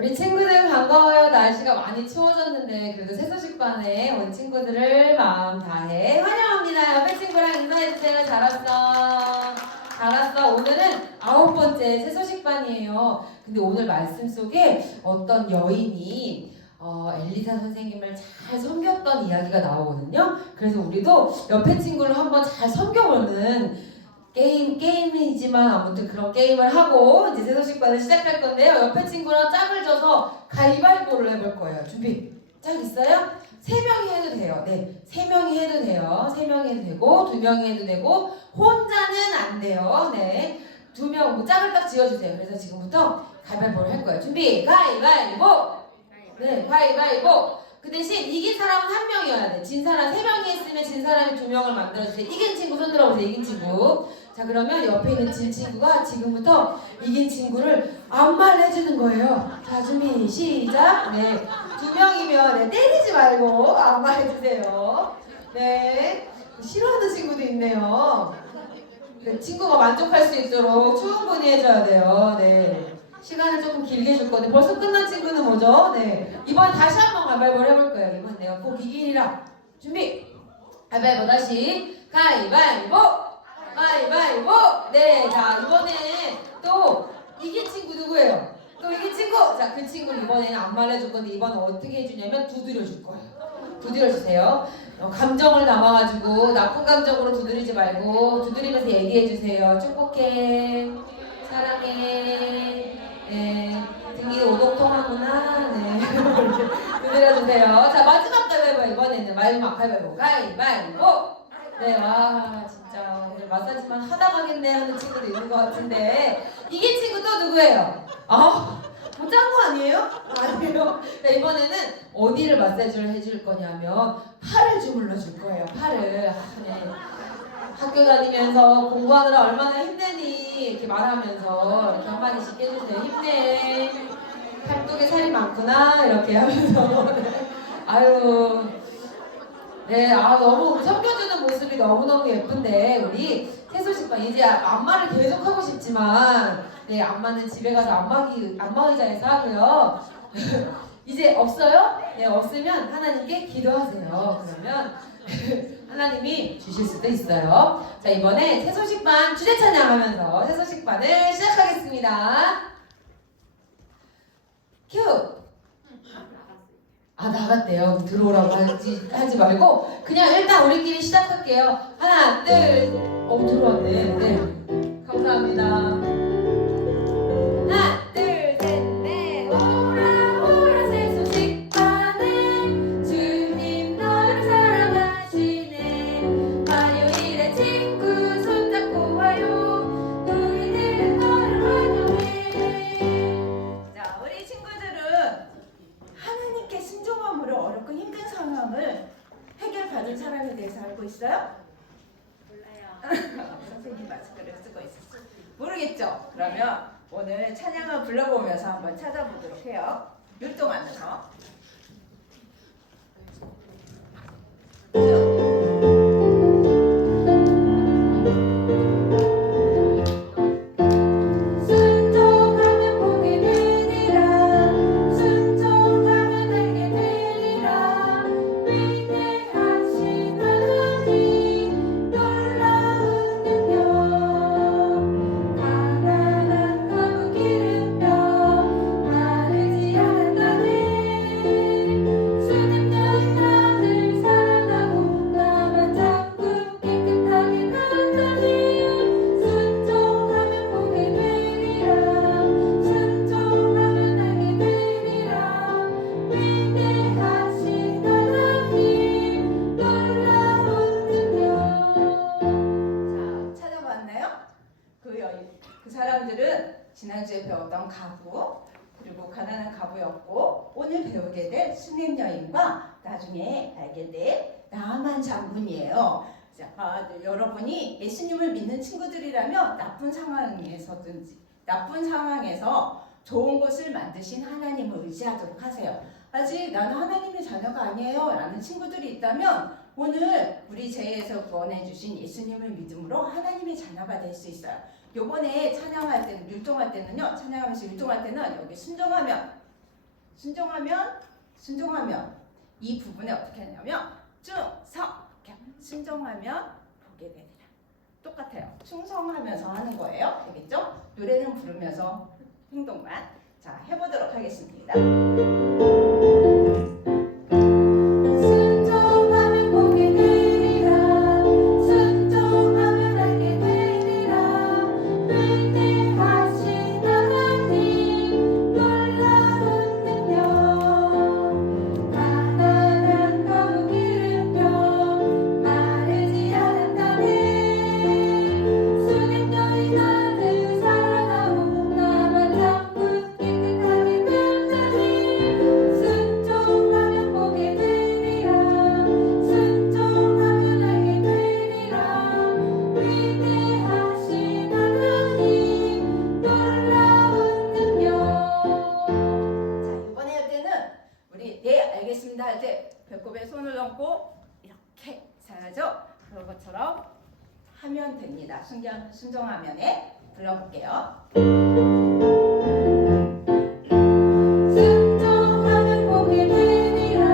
우리 친구들 반가워요. 날씨가 많이 추워졌는데 그래도 새소식반에 온 친구들을 마음 다해 환영합니다. 옆에 친구랑 인사해주세요. 잘 왔어. 잘 왔어. 오늘은 9번째 새소식반이에요. 근데 오늘 말씀 속에 어떤 여인이 엘리사 선생님을 잘 섬겼던 이야기가 나오거든요. 그래서 우리도 옆에 친구를 한번 잘 섬겨보는 게임이지만 아무튼 그런 게임을 하고 이제 새소식반을 시작할 건데요. 옆에 친구랑 짝을 져서 가위바위보를 해볼 거예요. 준비. 짝 있어요? 3명이 해도 돼요. 네, 3명이 해도 돼요. 3명이 해도 되고 2명이 해도 되고 혼자는 안 돼요. 네, 2명 뭐 짝을 딱 지어주세요. 그래서 지금부터 가위바위보를 할 거예요. 준비. 가위바위보. 네, 가위바위보. 그 대신 이긴 사람은 1명이어야 돼. 진 사람 3명이 했으면 진 사람이 2명을 만들어주세요. 이긴 친구 손 들어보세요. 이긴 친구. 자, 그러면 옆에 있는 진 친구가 지금부터 이긴 친구를 안마를 해주는 거예요. 자, 준비 시작. 네, 2명이면 네, 때리지 말고 안마해주세요. 네, 싫어하는 친구도 있네요. 그 친구가 만족할 수 있도록 충분히 해줘야 돼요. 네, 시간을 조금 길게 줄 건데 벌써 끝난 친구는 뭐죠? 네, 이번 다시 한번 가위바위보를 해볼 거예요. 이번 내가 꼭 이기리라. 준비. 가위바위보 다시. 가위바위보. 가위바위보. 네, 자 이번에 또 이긴 친구 누구예요? 또 이긴 친구. 자, 그 친구는 이번에는 안마를 해줄 건데 이번엔 어떻게 해주냐면 두드려 줄 거예요. 두드려 주세요. 감정을 담아가지고 나쁜 감정으로 두드리지 말고 두드리면서 얘기해 주세요. 축복해. 사랑해. 네, 등이 오동통하구나. 네, 두드려주세요. 자, 마지막 가위바위보. 이번에는 마지막 가위바위보. 가위바위보. 네, 와 진짜 오늘 마사지만 하다 가겠네 하는 친구도 있는 것 같은데 이긴 친구 또 누구예요? 못 짠 거 아니에요? 아니에요. 네, 이번에는 어디를 마사지를 해줄 거냐면 팔을 주물러 줄 거예요. 팔을. 네. 학교 다니면서 공부하느라 얼마나 힘내니 이렇게 말하면서 이렇게 한마디씩 해주세요. 힘내. 팔뚝에 살이 많구나 이렇게 하면서. 아유. 네, 너무 섬겨주는 모습이 너무너무 예쁜데 우리 새소식반 이제 안마를 계속 하고 싶지만 네, 안마는 집에 가서 안마 의자에서 하고요. 이제 없어요? 네, 없으면 하나님께 기도하세요. 그러면 하나님이 주실 수도 있어요. 자, 이번에 새소식반 주제 찬양하면서 새소식반을 시작하겠습니다. 큐! 나갔대요. 들어오라고 하지 말고 그냥 일단 우리끼리 시작할게요. 하나, 둘, 들어왔네. 네, 감사합니다. 하나, 둘, 셋, 넷. 오라 오라 새소식반에 주님 너를 사랑하시네. 화요일에 친구 손잡고 와요. 우리들은 너를 환영해. 자, 우리 친구들은 하나님께 순종함으로 어렵고 힘든 상황을 해결받은 사람에 대해서 알고 있어요? 몰라요. 선생님 마스크를 쓰고 있었어. 모르겠죠? 그러면 오늘 찬양을 불러보면서 한번 찾아보도록 해요. 율동하면서. 그 사람들은 지난주에 배웠던 가부, 그리고 가난한 가부였고 오늘 배우게 될 수냄 여인과 나중에 알게 될 나아만 장군이에요. 여러분이 예수님을 믿는 친구들이라면 나쁜 상황에서 좋은 것을 만드신 하나님을 의지하도록 하세요. 아직 나는 하나님의 자녀가 아니에요 라는 친구들이 있다면 오늘 우리 죄에서 구원해 주신 예수님을 믿음으로 하나님의 자녀가 될 수 있어요. 요번에 찬양할 때는 율동할 때는요, 찬양하면서 율동할 때는 여기 순종하면 순종하면 이 부분에 어떻게 하냐면 충성 순종하면 보게 되리라. 똑같아요. 충성하면서 하는 거예요. 되겠죠? 노래는 부르면서 행동만. 자, 해보도록 하겠습니다. 순종하면 보게 되리라. 순종하면 알게 되리라. 위대하신 하나님 놀라운 능력 가난한 거룩 기름병 마르지 않았다네. 수백 여인 아들 사랑하고 나만 잡고 깨끗하게 변하니 순종하면 보게 되리라. 순종하면 알게 되리라. 위대하신 하나님 놀라운 능력. 자, 이번에 할 때는 우리 네 알겠습니다 할 때 배꼽에 손을 얹고 이렇게 해야죠. 그런 것처럼 하면 됩니다. 순종하면에 불러볼게요. 순종하면 보게 되리라.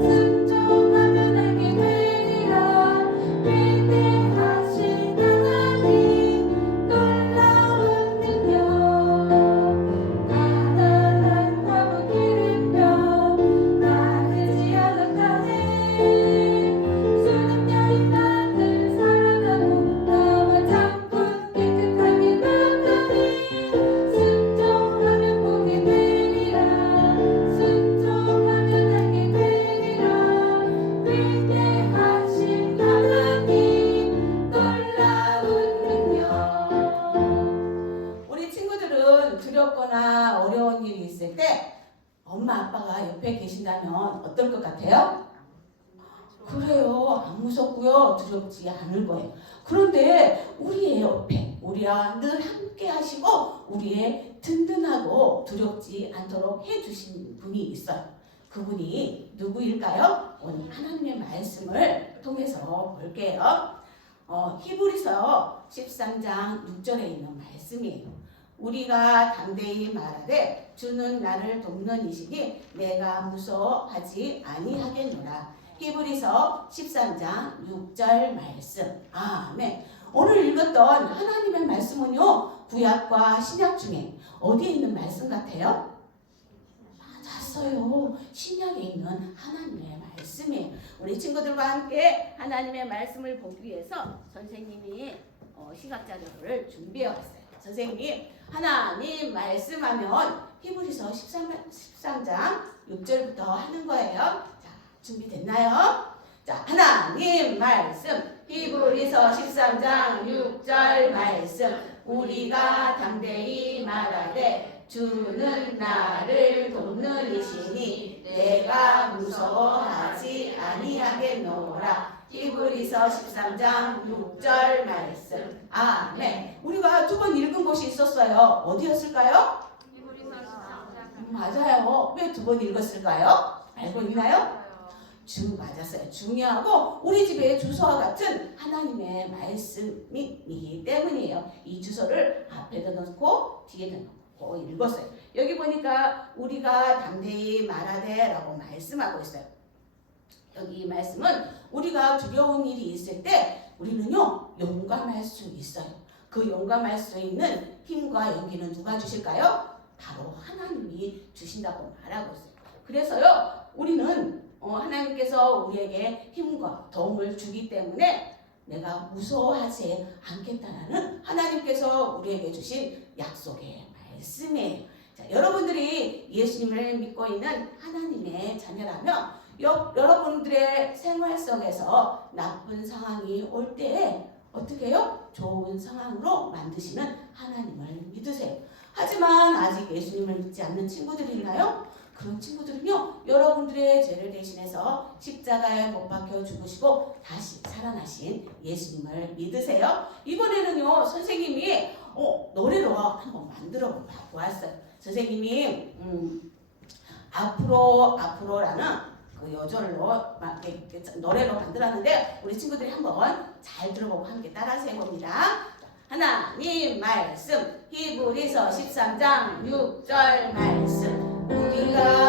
순종하면 알게 되리라. 위대하신 하나님 놀라운 능력 가난한 거룩 기름병 마르지 않았다네. 수십 여인 아들 사랑하고 나만 잡고 깨끗하게 변하니 순종하면 보게 되리라. 순종하면 알게 되리라. 위대하신 하나님 놀라운 능력. 우리 친구들은 두렵거나 어려운 일이 있을 때 엄마 아빠가 옆에 계신다면 어떨 것 같아요? 그래요. 안 무섭고요. 두렵지 않을 거예요. 그런데 우리의 옆에 우리와 늘 함께 하시고 우리의 든든하고 두렵지 않도록 해주신 분이 있어요. 그분이 누구일까요? 오늘 하나님의 말씀을 통해서 볼게요. 히브리서 13장 6절에 있는 말씀이에요. 우리가 담대히 말하되 주는 나를 돕는 이시니 내가 무서워하지 아니하겠노라. 히브리서 13장 6절 말씀. 아멘. 오늘 읽었던 하나님의 말씀은요, 구약과 신약 중에 어디에 있는 말씀 같아요? 맞았어요. 신약에 있는 하나님의 말씀이에요. 우리 친구들과 함께 하나님의 말씀을 보기 위해서 선생님이 시각 자료를 준비해 왔어요. 선생님, 하나님 말씀하면 히브리서 13장 6절부터 하는 거예요. 자, 준비됐나요? 자, 하나님 말씀 히브리서 13장 6절 말씀. 우리가 담대히 말하되 주는 나를 돕는 이시니 내가 무서워하지 아니하겠노라. 히브리서 13장 6절 말씀. 아멘. 우리가 두 번 읽은 곳이 있었어요. 어디였을까요? 맞아요. 왜 두 번 읽었을까요? 알고 있나요? 맞았어요. 중요하고 우리 집의 주소와 같은 하나님의 말씀이기 때문이에요. 이 주소를 앞에다 넣고 뒤에다 넣고 읽었어요. 여기 보니까 우리가 담대히 말하되 라고 말씀하고 있어요. 여기 이 말씀은 우리가 두려운 일이 있을 때 우리는요 용감할 수 있어요. 그 용감할 수 있는 힘과 용기는 누가 주실까요? 바로 하나님이 주신다고 말하고 있어요. 그래서요 우리는 하나님께서 우리에게 힘과 도움을 주기 때문에 내가 무서워하지 않겠다는 하나님께서 우리에게 주신 약속의 말씀이에요. 자, 여러분들이 예수님을 믿고 있는 하나님의 자녀라면 여러분들의 생활 속에서 나쁜 상황이 올 때에 어떻게 해요? 좋은 상황으로 만드시는 하나님을 믿으세요. 하지만 아직 예수님을 믿지 않는 친구들이 있나요? 그런 친구들은요 여러분들의 죄를 대신해서 십자가에 못 박혀 죽으시고 다시 살아나신 예수님을 믿으세요. 이번에는요 선생님이 노래로 한번 만들어 보았어요. 선생님이 앞으로라는 그 여절로 노래로 만들었는데 우리 친구들이 한번 잘 들어보고 함께 따라서 해봅니다. 하나님 말씀 히브리서 13장 6절 말씀. 우리가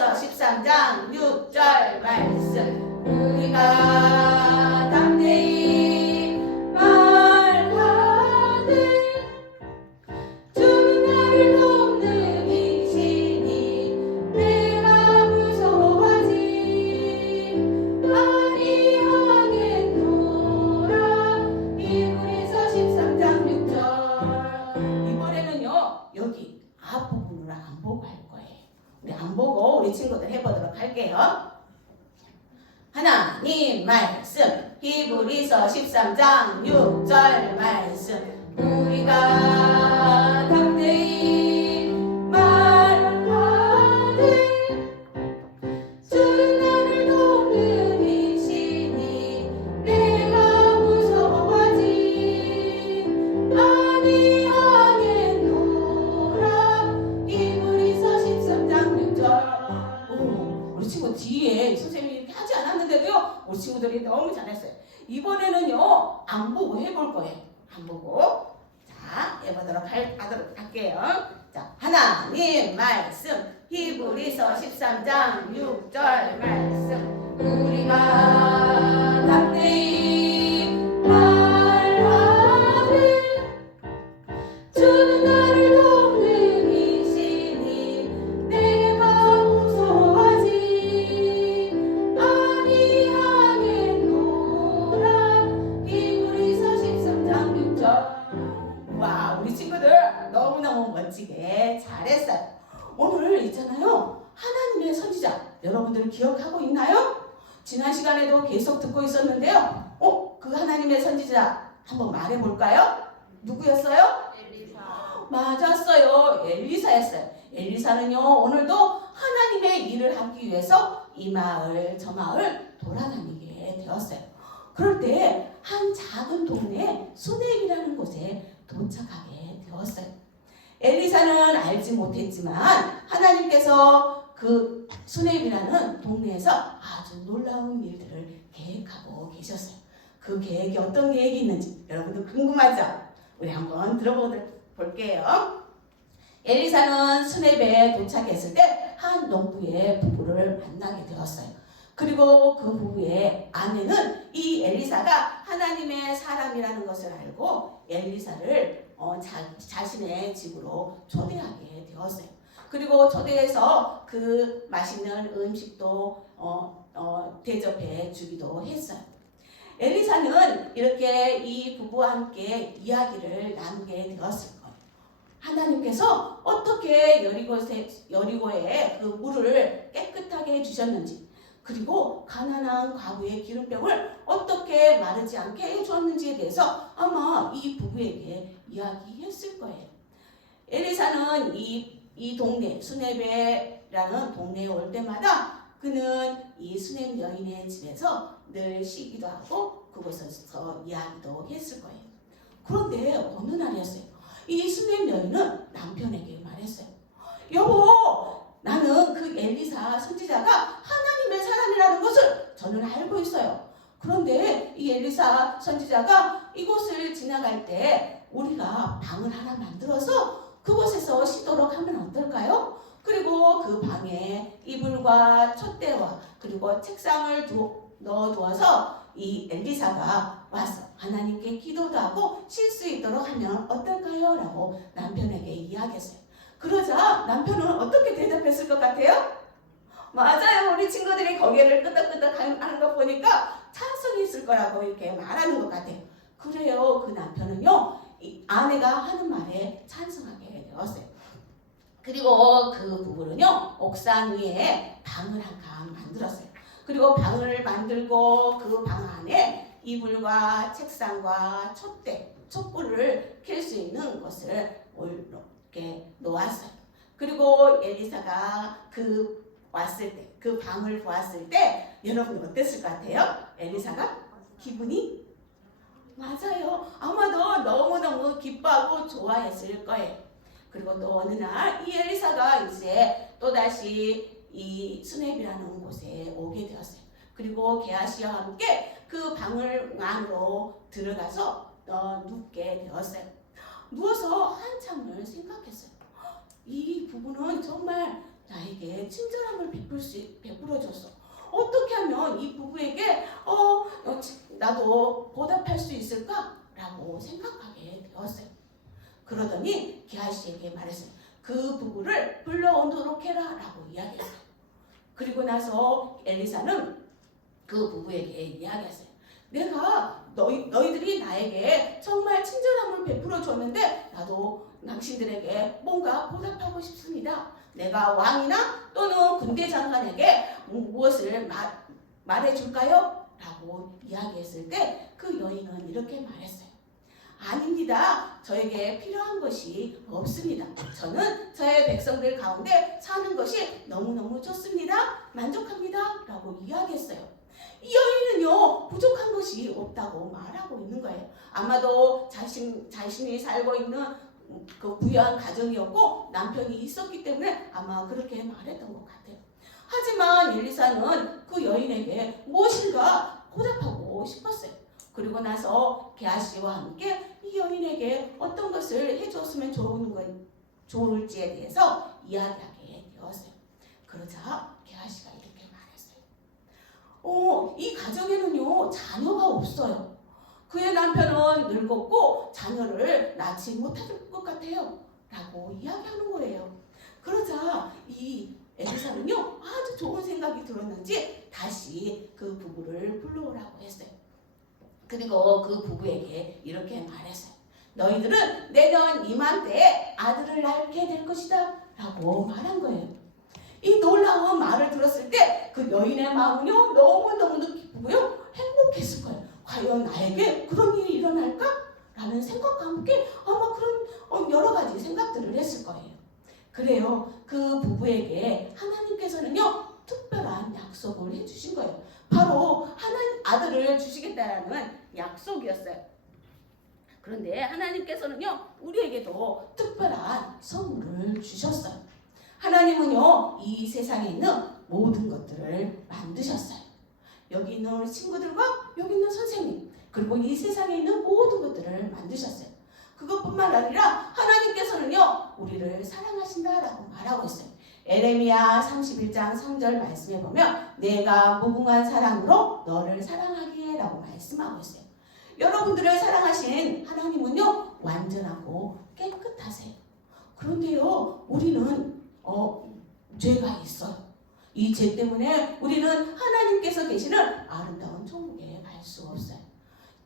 히브리서 13장 6절 말씀. 우리가 담대히 말하되 주는 나를 돕는 이시니 내가 무서워하지 아니하겠노라. 히브리서 13장 6절. 이번에는요 여기 앞부분으로 안 보고 할 거예요. 우리 안 보고 우리 친구들 해보도록 할게요. 하나님 말씀 히브리서 13장 6절 말씀. 우리가 담대히 말하되 주는 나를 돕는 이시니 내가 무서워하지 아니하겠노라. 히브리서 13장 6절. 우리 친구 뒤에 선생님이 이렇게 하지 않았는데도요 우리 친구들이 너무 잘했어요. 이번에는요 안 보고 해볼 거예요. 안 보고. 자, 해보도록 할게요. 자, 하나님 말씀 히브리서 13장 6절 말씀. 우리가 담대히 말하되 주는 나를 돕는 이시니 내가 무서워하지 아니하겠노라. 히브리서 13장 6절. 와, 우리 친구들 너무너무 멋지게 잘했어요. 오늘 있잖아요 하나님의 선지자 여러분들 기억하고 있나요? 지난 시간에도 계속 듣고 있었는데요. 그 하나님의 선지자 한번 말해볼까요? 누구였어요? 엘리사. 맞았어요. 엘리사였어요. 엘리사는요 오늘도 하나님의 일을 하기 위해서 이 마을 저 마을 돌아다니게 되었어요. 그럴 때 한 작은 동네 수넴이라는 곳에 도착하게 되었어요. 엘리사는 알지 못했지만 하나님께서 그 수넴이라는 동네에서 아주 놀라운 일들을 계획하고 계셨어요. 그 계획이 어떤 계획이 있는지 여러분들 궁금하죠? 우리 한번 들어볼게요. 엘리사는 수넴에 도착했을 때 한 농부의 부부를 만나게 되었어요. 그리고 그 부부의 아내는 이 엘리사가 하나님의 사람이라는 것을 알고 엘리사를 자신의 집으로 초대하게 되었어요. 그리고 초대해서 그 맛있는 음식도 대접해 주기도 했어요. 엘리사는 이렇게 이 부부와 함께 이야기를 나누게 되었을 거예요. 하나님께서 어떻게 여리고의 그 물을 깨끗하게 해주셨는지, 그리고 가난한 과부의 기름병을 어떻게 마르지 않게 해주었는지에 대해서 아마 이 부부에게 이야기했을 거예요. 엘리사는 이 동네 수넴이라는 동네에 올 때마다 그는 이 수넴 여인의 집에서 늘 쉬기도 하고 그곳에서 이야기도 했을 거예요. 그런데 어느 날이었어요. 이 수넴 여인은 남편에게 말했어요. 여보, 나는 그 엘리사 선지자가 하나님의 사람이라는 것을 저는 알고 있어요. 그런데 이 엘리사 선지자가 이곳을 지나갈 때 우리가 방을 하나 만들어서 그곳에서 쉬도록 하면 어떨까요? 그리고 그 방에 이불과 촛대와 그리고 책상을 넣어두어서 이 엘리사가 와서 하나님께 기도도 하고 쉴 수 있도록 하면 어떨까요? 라고 남편에게 이야기했어요. 그러자 남편은 어떻게 대답했을 것 같아요? 맞아요. 우리 친구들이 고개를 끄덕끄덕 하는 거 보니까 찬성이 있을 거라고 이렇게 말하는 것 같아요. 그래요. 그 남편은요, 이 아내가 하는 말에 찬성하게 되었어요. 그리고 그 부부는요, 옥상 위에 방을 한 칸 만들었어요. 그리고 방을 만들고 그 방 안에 이불과 책상과 촛불을 켤 수 있는 것을 이렇게 놓았어요. 그리고 엘리사가 왔을 때, 그 방을 보았을 때 여러분 어땠을 것 같아요? 엘리사가 기분이? 맞아요. 아마도 너무너무 기뻐하고 좋아했을 거예요. 그리고 또 어느 날 이 엘리사가 이제 또다시 이 수넴이라는 곳에 오게 되었어요. 그리고 게하시와 함께 그 방을 안으로 들어가서 눕게 되었어요. 누워서 한참을 생각했어요. 이 부부는 정말 나에게 친절함을 베풀어줬어. 어떻게 하면 이 부부에게 나도 보답할 수 있을까라고 생각하게 되었어요. 그러더니 게하시에게 말했어요. 그 부부를 불러오도록 해라 라고 이야기했어요. 그리고 나서 엘리사는 그 부부에게 이야기했어요. 내가 너희들이 나에게 정말 친절함을 베풀어 줬는데 나도 당신들에게 뭔가 보답하고 싶습니다. 내가 왕이나 또는 군대 장관에게 무엇을 말해줄까요? 라고 이야기했을 때 그 여인은 이렇게 말했어요. 아닙니다. 저에게 필요한 것이 없습니다. 저는 저의 백성들 가운데 사는 것이 너무너무 좋습니다. 만족합니다. 라고 이야기했어요. 이 여인은요, 부족한 것이 없다고 말하고 있는 거예요. 아마도 자신이 살고 있는 그 부유한 가정이었고 남편이 있었기 때문에 아마 그렇게 말했던 것 같아요. 하지만 엘리사는 그 여인에게 무엇인가 보답하고 싶었어요. 그리고 나서 게하시와 함께 이 여인에게 어떤 것을 해줬으면 좋을지에 대해서 이야기하게 되었어요. 그러자 게하시가 이렇게 말했어요. 이 가정에는요, 자녀가 없어요. 그의 남편은 늙었고 자녀를 낳지 못할 것 같아요. 라고 이야기하는 거예요. 그러자 이 엘리사는요, 아주 좋은 생각이 들었는지 다시 그 부부를 불러오라고 했어요. 그리고 그 부부에게 이렇게 말했어요. 너희들은 내년 이맘때에 아들을 낳게 될 것이다 라고 말한 거예요. 이 놀라운 말을 들었을 때 그 여인의 마음은요, 너무너무 기쁘고요, 행복했을 거예요. 과연 나에게 그런 일이 일어날까? 라는 생각과 함께 아마 그런 여러 가지 생각들을 했을 거예요. 그래요. 그 부부에게 하나님께서는요, 특별한 약속을 해주신 거예요. 바로 하나님 아들을 주시겠다는 약속이었어요. 그런데 하나님께서는요, 우리에게도 특별한 선물을 주셨어요. 하나님은요, 이 세상에 있는 모든 것들을 만드셨어요. 여기 있는 친구들과 여기 있는 선생님, 그리고 이 세상에 있는 모든 것들을 만드셨어요. 그것뿐만 아니라 하나님께서는요, 우리를 사랑하신다라고 말하고 있어요. 에레미야 31장 3절 말씀에 보면 내가 무궁한 사랑으로 너를 사랑하기에 라고 말씀하고 있어요. 여러분들을 사랑하신 하나님은요, 완전하고 깨끗하세요. 그런데요, 우리는 죄가 있어요. 이 죄 때문에 우리는 하나님께서 계시는 아름다운 천국에 갈 수 없어요.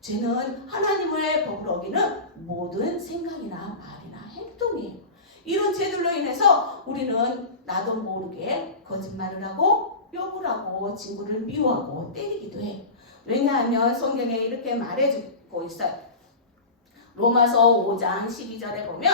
죄는 하나님의 법을 어기는 모든 생각이나 말이나 행동이에요. 이런 죄들로 인해서 우리는 나도 모르게 거짓말을 하고 욕을 하고 친구를 미워하고 때리기도 해요. 왜냐하면 성경에 이렇게 말해주고 있어요. 로마서 5장 12절에 보면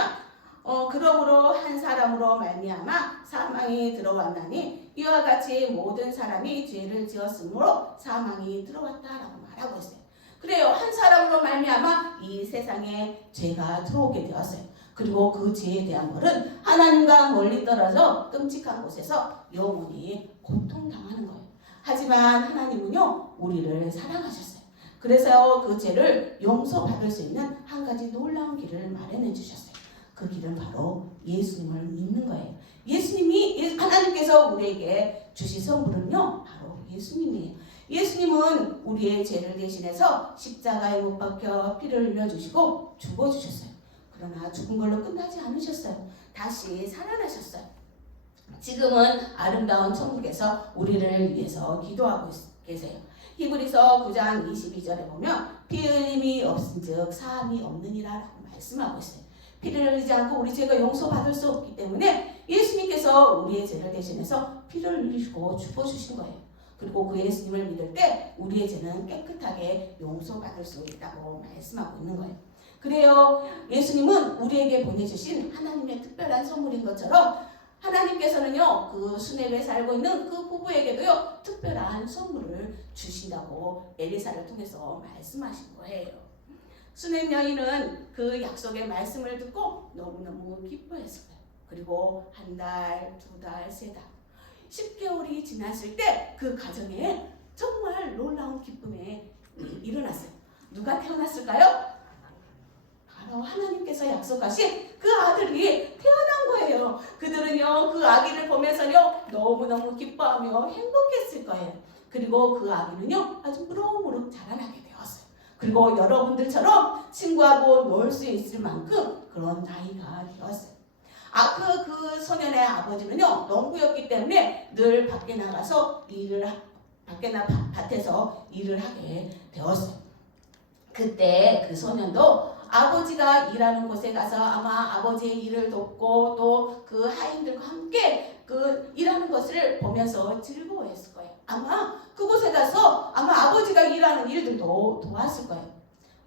그러므로 한 사람으로 말미암아 사망이 들어왔나니 이와 같이 모든 사람이 죄를 지었으므로 사망이 들어왔다라고 말하고 있어요. 그래요. 한 사람으로 말미암아 이 세상에 죄가 들어오게 되었어요. 그리고 그 죄에 대한 벌은 하나님과 멀리 떨어져 끔찍한 곳에서 영원히 고통당하는 거예요. 하지만 하나님은요, 우리를 사랑하셨어요. 그래서 그 죄를 용서받을 수 있는 한 가지 놀라운 길을 마련해 주셨어요. 그 길은 바로 예수님을 믿는 거예요. 하나님께서 우리에게 주신 선물은요, 바로 예수님이에요. 예수님은 우리의 죄를 대신해서 십자가에 못 박혀 피를 흘려주시고 죽어주셨어요. 그러나 죽은 걸로 끝나지 않으셨어요. 다시 살아나셨어요. 지금은 아름다운 천국에서 우리를 위해서 기도하고 계세요. 히브리서 9장 22절에 보면 피 흘림이 없은즉 사함이 없느니라 라고 말씀하고 있어요. 피를 흘리지 않고 우리 죄가 용서받을 수 없기 때문에 예수님께서 우리의 죄를 대신해서 피를 흘리시고 죽어주신 거예요. 그리고 그 예수님을 믿을 때 우리의 죄는 깨끗하게 용서받을 수 있다고 말씀하고 있는 거예요. 그래요. 예수님은 우리에게 보내주신 하나님의 특별한 선물인 것처럼 하나님께서는요, 그 수넴에 살고 있는 그 부부에게도요, 특별한 선물을 주신다고 엘리사를 통해서 말씀하신 거예요. 수넴 여인은 그 약속의 말씀을 듣고 너무너무 기뻐했어요. 그리고 한 달, 두 달, 세 달, 10개월이 지났을 때 그 가정에 정말 놀라운 기쁨이 일어났어요. 누가 태어났을까요? 바로 하나님께서 약속하신 그 아들이 태어난 거예요. 그들은요 그 아기를 보면서요 너무너무 기뻐하며 행복했을 거예요. 그리고 그 아기는요 아주 무럭무럭 자라나게 되었어요. 그리고 여러분들처럼 친구하고 놀 수 있을 만큼 그런 나이가 되었어요. 그 소년의 아버지는요 농부였기 때문에 늘 밖에 나가서 밭에서 일을 하게 되었어요. 그때 그 소년도 아버지가 일하는 곳에 가서 아마 아버지의 일을 돕고 또 그 하인들과 함께 그 일하는 것을 보면서 즐거워했을 거예요. 아마 그곳에 가서 아마 아버지가 일하는 일들도 도왔을 거예요.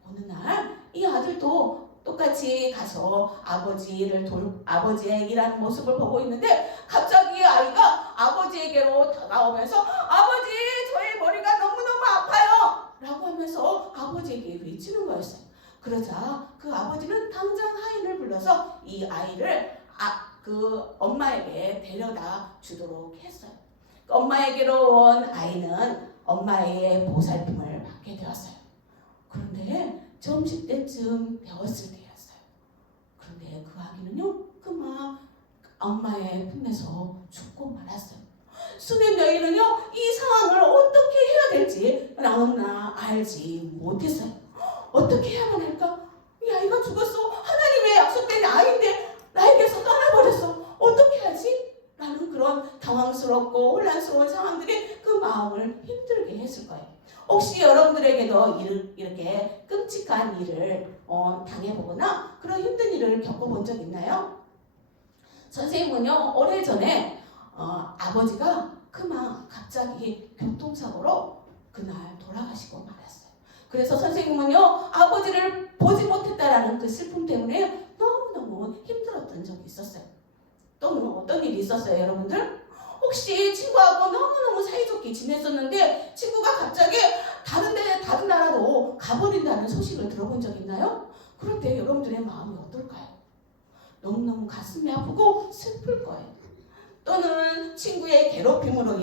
어느 날 이 아들도 똑같이 가서 아버지의 일하는 모습을 보고 있는데 갑자기 아이가 아버지에게로 다가오면서 아버지 저의 머리가 너무너무 아파요 라고 하면서 아버지에게 외치는 거였어요. 그러자 그 아버지는 당장 하인을 불러서 이 아이를 그 엄마에게 데려다 주도록 했어요. 엄마에게로 온 아이는 엄마의 보살핌을 받게 되었어요. 그런데 점심때쯤 되었을 때였어요. 그런데 그 아기는요 그만 엄마의 품에서 죽고 말았어요. 수백 여인은요 이 상황을 어떻게 해야 될지 너무나 알지 못했어요. 어떻게 해야만 할까? 이 아이가 죽었어. 하나님의 약속된 아이인데 나에게서 떠나버렸어. 어떻게 하지? 라는 그런 당황스럽고 혼란스러운 상황들이 그 마음을 힘들게 했을 거예요. 혹시 여러분들에게도 이렇게 끔찍한 일을 당해보거나 그런 힘든 일을 겪어본 적 있나요? 선생님은요 오래전에 아버지가 그만 갑자기 교통사고로 그날 돌아가시고 말았어요. 그래서 선생님은요 아버지를 보지 못했다라는 그 슬픔 때문에 너무너무 힘들었던 적이 있었어요. 또 어떤 일이 있었어요 여러분들? 혹시 친구하고 너무너무 사이좋게 지냈었는데 친구가 갑자기 다른 나라로 가버린다는 소식을 들어본 적 있나요? 그럴 때 여러분들의 마음이 어떨까요? 너무너무 가슴이 아프고 슬플 거예요. 또는 친구의 괴롭힘으로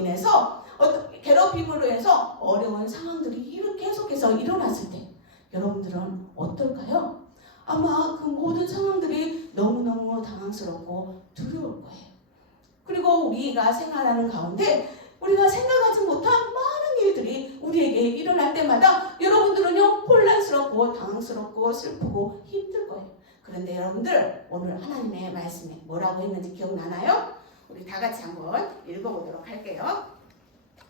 해서 어려운 상황들이 계속해서 일어났을 때 여러분들은 어떨까요? 아마 그 모든 상황들이 너무너무 당황스럽고 두려울 거예요. 그리고 우리가 생활하는 가운데 우리가 생각하지 못한 많은 일들이 우리에게 일어날 때마다 여러분들은요 혼란스럽고 당황스럽고 슬프고 힘들 거예요. 그런데 여러분들 오늘 하나님의 말씀에 뭐라고 했는지 기억나나요? 우리 다 같이 한번 읽어보도록 할게요.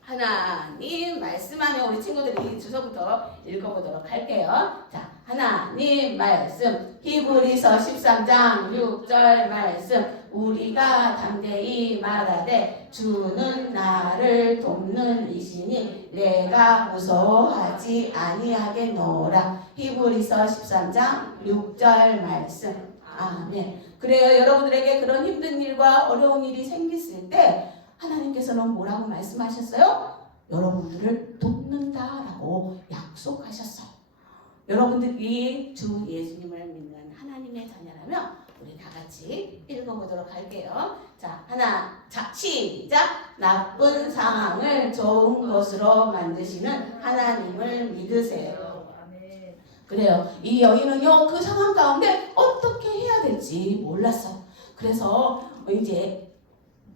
하나님 말씀하면 우리 친구들이 주소부터 읽어보도록 할게요. 자, 하나님 말씀 히브리서 13장 6절 말씀 우리가 담대히 말하되 주는 나를 돕는 이시니 내가 무서워하지 아니하겠노라. 히브리서 13장 6절 말씀. 아멘. 그래요. 여러분들에게 그런 힘든 일과 어려운 일이 생겼을 때 하나님께서는 뭐라고 말씀하셨어요? 여러분들을 돕는다라고 약속하셨어요. 여러분들이 주 예수님을 믿는 하나님의 자녀라면 우리 다 같이 읽어보도록 할게요. 자, 시작! 나쁜 상황을 좋은 것으로 만드시는 하나님을 믿으세요. 그래요. 이 여인은요 그 상황 가운데 어떻게 해야 될지 몰랐어요. 그래서 이제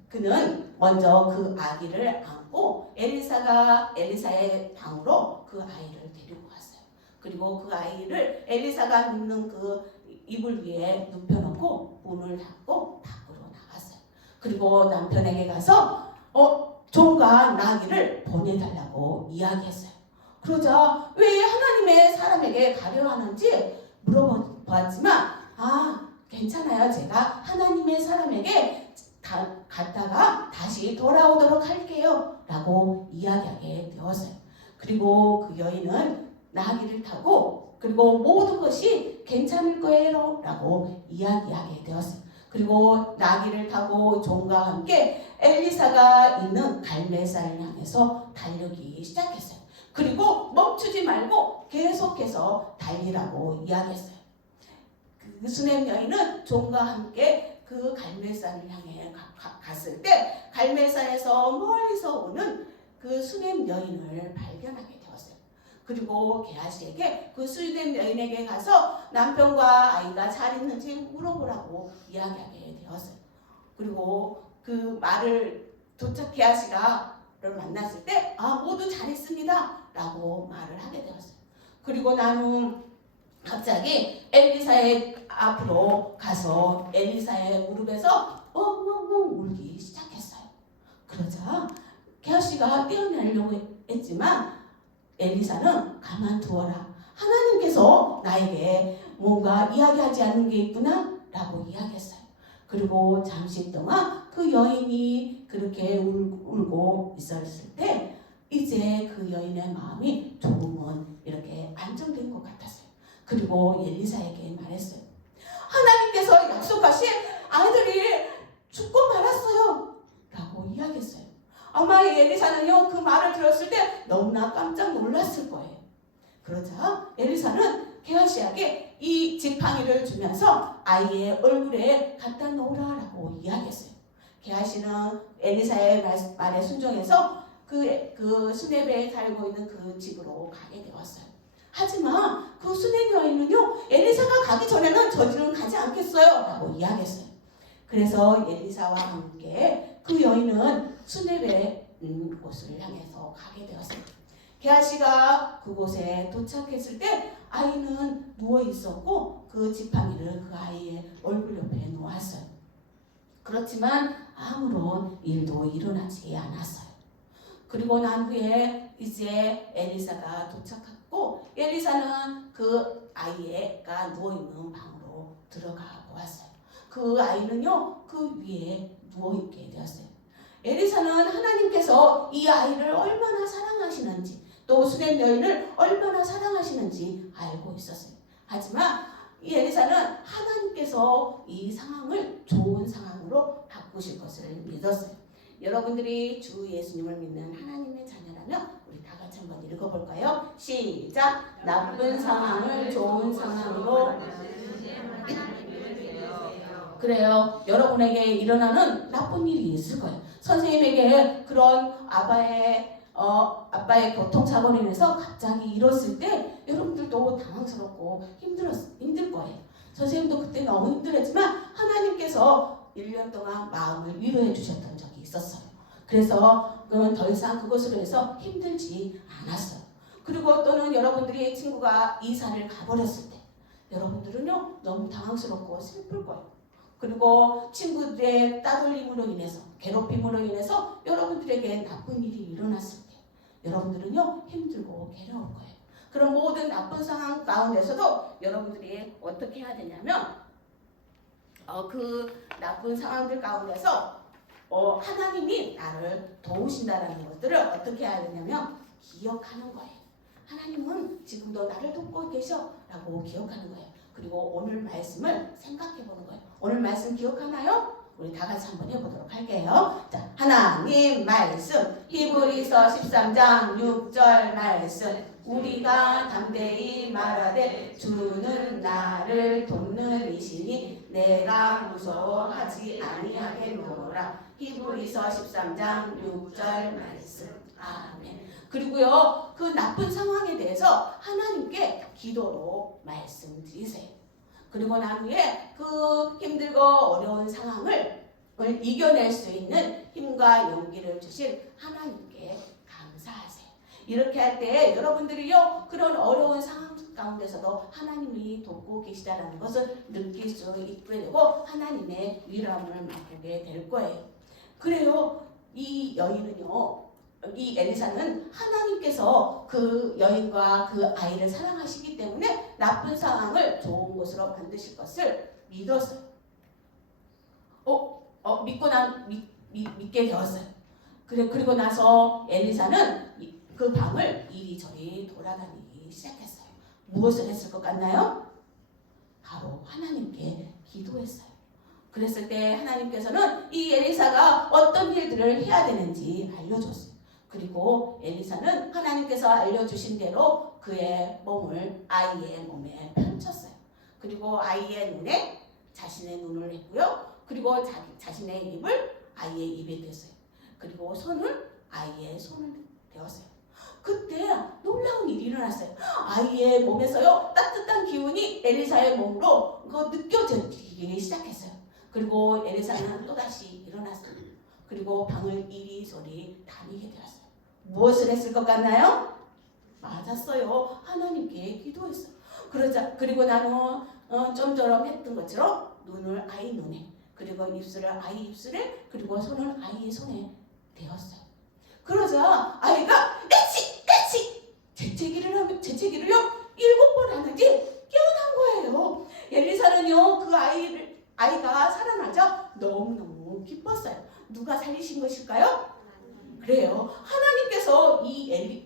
그는 먼저 그 아기를 안고 엘리사의 방으로 그 아이를 데리고 갔어요. 그리고 그 아이를 엘리사가 눕는 그 이불 위에 눕혀놓고 문을 닫고 밖으로 나갔어요. 그리고 남편에게 가서 종과 나귀를 보내달라고 이야기했어요. 그러자 왜 하나님의 사람에게 가려 하는지 물어봤지만 괜찮아요. 제가 하나님의 사람에게 갔다가 다시 돌아오도록 할게요 라고 이야기하게 되었어요. 그리고 그 여인은 나귀를 타고 그리고 모든 것이 괜찮을 거예요 라고 이야기하게 되었어요. 그리고 나귀를 타고 종과 함께 엘리사가 있는 갈멜산을 향해서 달리기 시작했어요. 그리고 멈추지 말고 계속해서 달리라고 이야기했어요. 그 수넴 여인은 종과 함께 그 갈멜산을 향해 갔을 때 갈멜산에서 멀리서 오는 그 수넴 여인을 발견하게 되었어요. 그리고 게하시에게 그 수유된 여인에게 가서 남편과 아이가 잘 있는지 물어보라고 이야기하게 되었어요. 그리고 그 말을 게하시가를 만났을 때 모두 잘 있습니다 라고 말을 하게 되었어요. 그리고 나는 갑자기 엘리사의 앞으로 가서 엘리사의 무릎에서 엉엉엉 울기 시작했어요. 그러자 게하시가 떼어내려고 했지만 엘리사는 가만두어라. 하나님께서 나에게 뭔가 이야기하지 않는 게 있구나 라고 이야기했어요. 그리고 잠시 동안 그 여인이 그렇게 울고 있었을 때 이제 그 여인의 마음이 조금은 이렇게 안정된 것 같았어요. 그리고 엘리사에게 말했어요. 하나님께서 약속하신 아이들이 죽고 말았어요 라고 이야기했어요. 아마 엘리사는요 그 말을 들었을 때 너무나 깜짝 놀랐을 거예요. 그러자 엘리사는 게하시에게 이 지팡이를 주면서 아이의 얼굴에 갖다 놓으라라고 이야기했어요. 게하시는 엘리사의 말에 순종해서 그 수네베에 살고 있는 그 집으로 가게 되었어요. 하지만 그 수네 여인은요 엘리사가 가기 전에는 저지는 가지 않겠어요 라고 이야기했어요. 그래서 엘리사와 함께 그 여인은 수네베 곳을 향해서 가게 되었어요. 게하시가 그곳에 도착했을 때 아이는 누워 있었고 그 지팡이를 그 아이의 얼굴 옆에 놓았어요. 그렇지만 아무런 일도 일어나지 않았어요. 그리고 난 후에 이제 엘리사가 도착했고 엘리사는 그 아이가 누워있는 방으로 들어가 보았어요. 그 아이는요 그 위에 누워있게 되었어요. 엘리사는 하나님께서 이 아이를 얼마나 사랑하시는지 또 수냄 여인을 얼마나 사랑하시는지 알고 있었어요. 하지만 이 엘리사는 하나님께서 이 상황을 좋은 상황으로 바꾸실 것을 믿었어요. 여러분들이 주 예수님을 믿는 하나님의 자녀라면 우리 다 같이 한번 읽어볼까요? 시작! 나쁜 상황을 좋은 상황으로. 그래요. 여러분에게 일어나는 나쁜 일이 있을 거예요. 선생님에게 그런 아빠의 교통사고로 인해서 갑자기 잃었을 때 여러분들도 당황스럽고 힘들 거예요. 선생님도 그때 너무 힘들었지만 하나님께서 1년 동안 마음을 위로해 주셨던 적이 있었어요. 그래서 더 이상 그것으로 해서 힘들지 않았어요. 그리고 또는 여러분들이 친구가 이사를 가버렸을 때 여러분들은요 너무 당황스럽고 슬플 거예요. 그리고 친구들의 따돌림으로 인해서 괴롭힘으로 인해서 여러분들에게 나쁜 일이 일어났을 때 여러분들은요 힘들고 괴로울 거예요. 그런 모든 나쁜 상황 가운데서도 여러분들이 어떻게 해야 되냐면 그 나쁜 상황들 가운데서 하나님이 나를 도우신다라는 것들을 어떻게 해야 되냐면 기억하는 거예요. 하나님은 지금도 나를 돕고 계셔 라고 기억하는 거예요. 그리고 오늘 말씀을 생각해 보는 거예요. 오늘 말씀 기억하나요? 우리 다 같이 한번 해보도록 할게요. 자, 하나님 말씀 히브리서 13장 6절 말씀 우리가 담대히 말하되 주는 나를 돕는 이시니 내가 무서워하지 아니하겠노라. 히브리서 13장 6절 말씀. 아멘. 그리고요 그 나쁜 상황에 대해서 하나님께 기도로 말씀드리세요. 그리고 난 후에 그 힘들고 어려운 상황을 이겨낼 수 있는 힘과 용기를 주신 하나님께 감사하세요. 이렇게 할 때 여러분들이요 그런 어려운 상황 가운데서도 하나님이 돕고 계시다는 것을 느낄 수 있게 되고 하나님의 위로함을 맛보게 될 거예요. 그래요 이 여인은요 이 엘리사는 하나님께서 그 여인과 그 아이를 사랑하시기 때문에 나쁜 상황을 좋은 것으로 만드실 것을 믿었어요. 믿게 되었어요. 그리고 나서 엘리사는 그 방을 이리저리 돌아다니기 시작했어요. 무엇을 했을 것 같나요? 바로 하나님께 기도했어요. 그랬을 때 하나님께서는 이 엘리사가 어떤 일들을 해야 되는지 알려줬어요. 그리고 엘리사는 하나님께서 알려주신 대로 그의 몸을 아이의 몸에 펼쳤어요. 그리고 아이의 눈에 자신의 눈을 했고요. 그리고 자신의 입을 아이의 입에 댔어요. 그리고 손을 아이의 손을 대었어요. 그때 놀라운 일이 일어났어요. 아이의 몸에서요 따뜻한 기운이 엘리사의 몸으로 느껴지기 시작했어요. 그리고 엘리사는 또다시 일어났어요. 그리고 방을 이리저리 다니게 되었어요. 무엇을 했을 것 같나요? 맞았어요. 하나님께 기도했어요. 그리고 나는 좀 전에 했던 것처럼 눈을 아이 눈에, 그리고 입술을 아이 입술에, 그리고 손을 아이의 손에 대었어요. 그러자 아이가 에치 재채기를요 7번 하는지 깨어난 거예요. 엘리사는요 그 아이가 살아나자 너무너무 기뻤어요. 누가 살리신 것일까요? 그래요. 하나님께서 이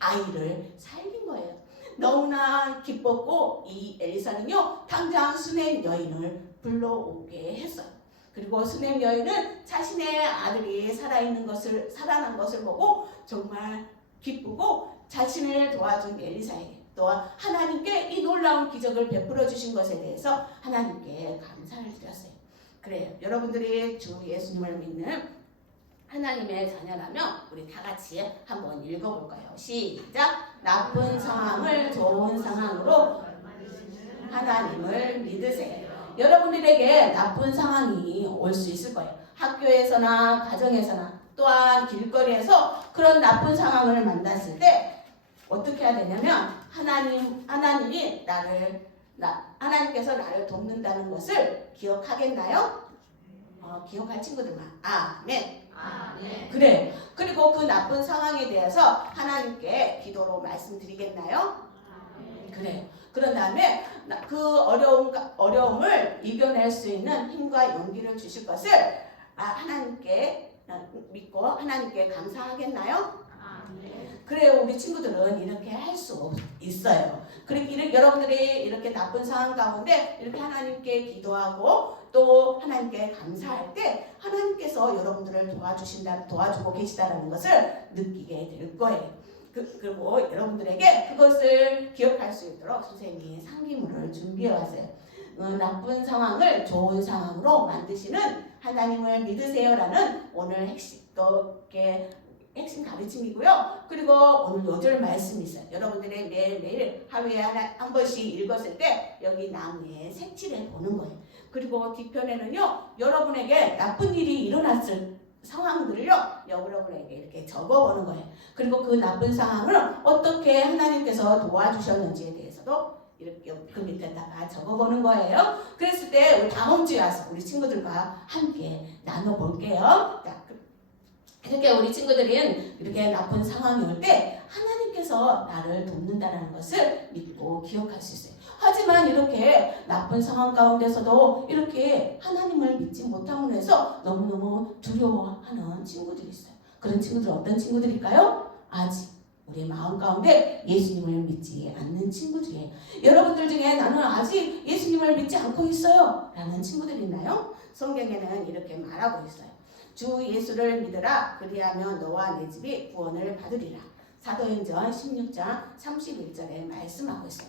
아이를 살린 거예요. 너무나 기뻤고 이 엘리사는요 당장 수넴 여인을 불러오게 했어요. 그리고 수넴 여인은 자신의 아들이 살아난 것을 보고 정말 기쁘고 자신을 도와준 엘리사에게 또한 하나님께 이 놀라운 기적을 베풀어 주신 것에 대해서 하나님께 감사를 드렸어요. 그래요. 여러분들이 주 예수님을 믿는 하나님의 자녀라면 우리 다 같이 한번 읽어볼까요? 시작! 나쁜 상황을 좋은 상황으로 하나님을 믿으세요. 여러분들에게 나쁜 상황이 올 수 있을 거예요. 학교에서나 가정에서나 또한 길거리에서 그런 나쁜 상황을 만났을 때 어떻게 해야 되냐면 하나님께서 나를 돕는다는 것을 기억하겠나요? 기억할 친구들만 아멘. 아멘. 그래. 그리고 그 나쁜 상황에 대해서 하나님께 기도로 말씀드리겠나요? 그래. 그런 다음에 그 어려움을 이겨낼 수 있는 힘과 용기를 주실 것을 하나님께 믿고 하나님께 감사하겠나요? 그래요. 우리 친구들은 이렇게 할 수 있어요. 그리고 여러분들이 이렇게 나쁜 상황 가운데 이렇게 하나님께 기도하고 또 하나님께 감사할 때 하나님께서 여러분들을 도와주고 계시다는 것을 느끼게 될 거예요. 그리고 여러분들에게 그것을 기억할 수 있도록 선생님이 상기물을 준비해 왔어요. 나쁜 상황을 좋은 상황으로 만드시는 하나님을 믿으세요라는 오늘 핵심 가르침이고요. 그리고 오늘 요절 말씀이 있어요. 여러분들이 매일매일 하루에 한 번씩 읽었을 때 여기 나무에 색칠해 보는 거예요. 그리고 뒤편에는요 여러분에게 나쁜 일이 일어났을 상황들을요 여러분에게 이렇게 적어보는 거예요. 그리고 그 나쁜 상황을 어떻게 하나님께서 도와주셨는지에 대해서도 이렇게 그 밑에다가 적어보는 거예요. 그랬을 때 우리 다음 주에 와서 우리 친구들과 함께 나눠볼게요. 이렇게 우리 친구들은 이렇게 나쁜 상황이 올 때 하나님께서 나를 돕는다는 것을 믿고 기억할 수 있어요. 하지만 이렇게 나쁜 상황 가운데서도 이렇게 하나님을 믿지 못함으로 해서 너무너무 두려워하는 친구들이 있어요. 그런 친구들은 어떤 친구들일까요? 아직 우리 마음 가운데 예수님을 믿지 않는 친구들이에요. 여러분들 중에 나는 아직 예수님을 믿지 않고 있어요 라는 친구들 있나요? 성경에는 이렇게 말하고 있어요. 주 예수를 믿으라. 그리하면 너와 내 집이 구원을 받으리라. 사도행전 16장 31절에 말씀하고 있어요.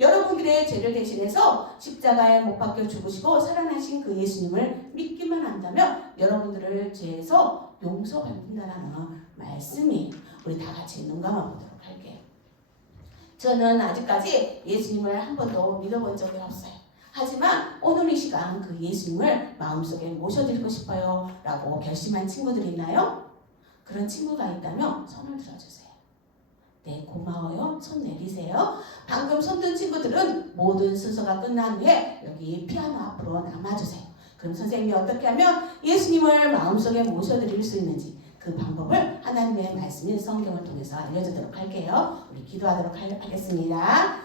여러분들의 죄를 대신해서 십자가에 못 박혀 죽으시고 살아나신 그 예수님을 믿기만 한다면 여러분들을 죄에서 용서받는다라는 말씀이 우리 다 같이 눈 감아보도록 할게요. 저는 아직까지 예수님을 한 번도 믿어본 적이 없어요. 하지만 오늘 이 시간 그 예수님을 마음속에 모셔드리고 싶어요 라고 결심한 친구들 있나요? 그런 친구가 있다면 손을 들어주세요. 네, 고마워요. 손 내리세요. 방금 손든 친구들은 모든 순서가 끝난 후에 여기 피아노 앞으로 남아주세요. 그럼 선생님이 어떻게 하면 예수님을 마음속에 모셔드릴 수 있는지 그 방법을 하나님의 말씀인 성경을 통해서 알려주도록 할게요. 우리 기도하도록 하겠습니다.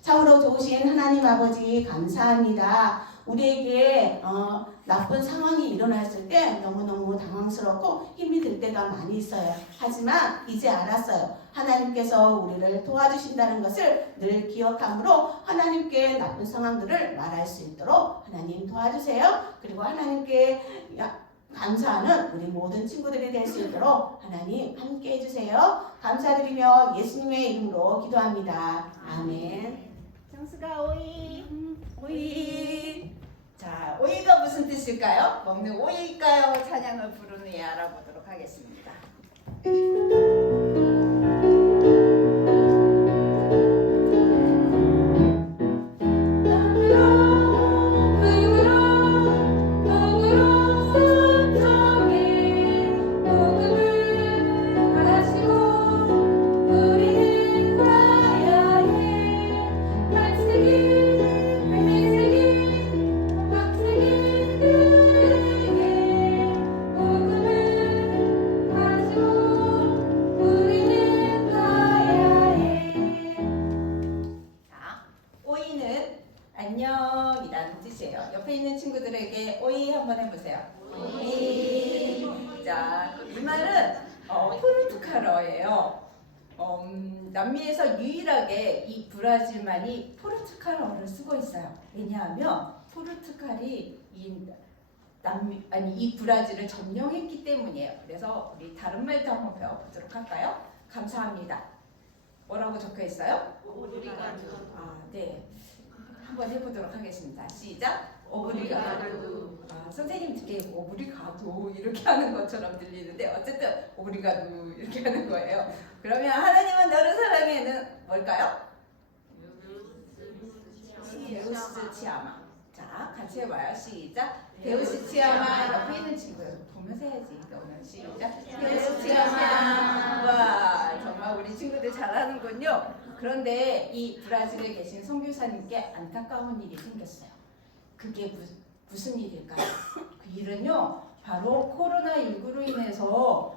참으로 좋으신 하나님 아버지 감사합니다. 우리에게 나쁜 상황이 일어났을 때 너무너무 당황스럽고 힘이 들 때가 많이 있어요. 하지만 이제 알았어요. 하나님께서 우리를 도와주신다는 것을 늘 기억함으로 하나님께 나쁜 상황들을 말할 수 있도록 하나님 도와주세요. 그리고 하나님께 감사하는 우리 모든 친구들이 될 수 있도록 하나님 함께 해주세요. 감사드리며 예수님의 이름으로 기도합니다. 아멘. 정수가 오이. 자, 오이가 무슨 뜻일까요? 먹는 오이일까요? 찬양을 부르는 예 알아보도록 하겠습니다. 포르투갈어예요. 남미에서 유일하게 이 브라질만이 포르투갈어를 쓰고 있어요. 왜냐하면 포르투갈이 이 브라질을 점령했기 때문이에요. 그래서 우리 다른 말도 한번 배워보도록 할까요? 감사합니다. 뭐라고 적혀 있어요? 오브리가도. 네. 한번 해보도록 하겠습니다. 시작. 오브리가도. 선생님 되게 오브리가도 이렇게 하는 것처럼 들리는데 어쨌든 오브리가도 이렇게 하는 거예요. 그러면 하나님은 너를 사랑해는 뭘까요? 데우스 치아마. 자, 같이 해봐요. 시작. 데우스 치아마. 옆에 있는 친구 보면서 해야지. 너는 시작. 데우스 치아마. 와, 정말 우리 친구들 잘하는군요. 그런데 이 브라질에 계신 선교사님께 안타까운 일이 생겼어요. 그게 무슨 일일까요? 그 일은요, 바로 코로나19로 인해서